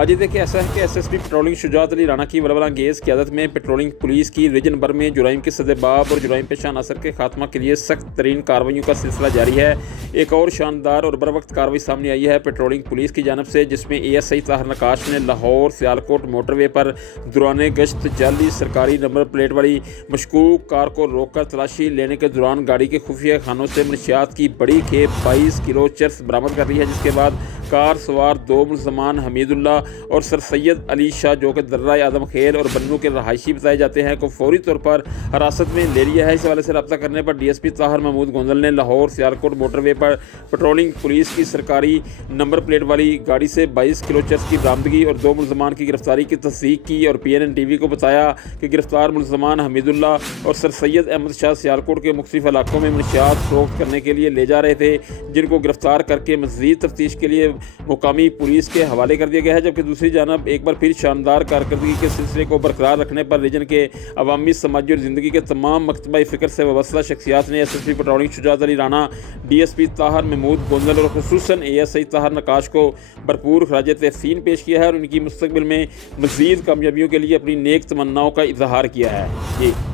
آج دیکھیں ایسا ہے کہ S S P patrolling Shujaat Ali Rana کی ولولہ انگیز قیادت میں پیٹرولنگ پولیس کی ریجن بھر میں جرائم کے سزیباب اور جرائم پیشہ عناصر کے خاتمہ کے لیے سخت ترین کارروائیوں کا سلسلہ جاری ہے۔ ایک اور شاندار اور بروقت کارروائی سامنے آئی ہے پیٹرولنگ پولیس کی جانب سے، جس میں اے ایس آئی طاہر نقاش نے لاہور سیالکوٹ موٹر وے پر دوران گشت جعلی سرکاری نمبر پلیٹ والی مشکوک کار کو روک کر تلاشی لینے کے دوران گاڑی کے خفیہ خانوں سے منشیات کی بڑی کھیپ 22 کلو چرس برآمد کر لی ہے، جس کے بعد کار سوار 2 ملزمان حمید اللہ اور سر سید علی شاہ جو کہ درہ آدم خیل اور بنو کے رہائشی بتائے جاتے ہیں کو فوری طور پر حراست میں لے لیا ہے۔ اس حوالے سے رابطہ کرنے پر D S P Tahir Mahmood گونزل نے لاہور سیالکوٹ موٹر وے پر پیٹرولنگ پولیس کی سرکاری نمبر پلیٹ والی گاڑی سے 22 کلو چرس کی برآمدگی اور 2 ملزمان کی گرفتاری کی تصدیق کی اور پی این این ٹی وی کو بتایا کہ گرفتار ملزمان حمید اللہ اور سر سید احمد شاہ سیالکوٹ کے مختلف علاقوں میں منشیات فروخت کرنے کے لیے لے جا رہے تھے، جن کو گرفتار کر کے مزید تفتیش کے لیے مقامی پولیس کے حوالے کر دیا گیا ہے۔ جبکہ دوسری جانب ایک بار پھر شاندار کارکردگی کے سلسلے کو برقرار رکھنے پر ریجن کے عوامی، سماجی اور زندگی کے تمام مکتبہ فکر سے وابستہ شخصیات نے S S P patrolling Shujaat Ali Rana, D S P Tahir Mahmood Gonzal اور خصوصاً اے ایس آئی طاہر نقاش کو بھرپور خراج تحسین پیش کیا ہے اور ان کی مستقبل میں مزید کامیابیوں کے لیے اپنی نیک تمناؤں کا اظہار کیا ہے۔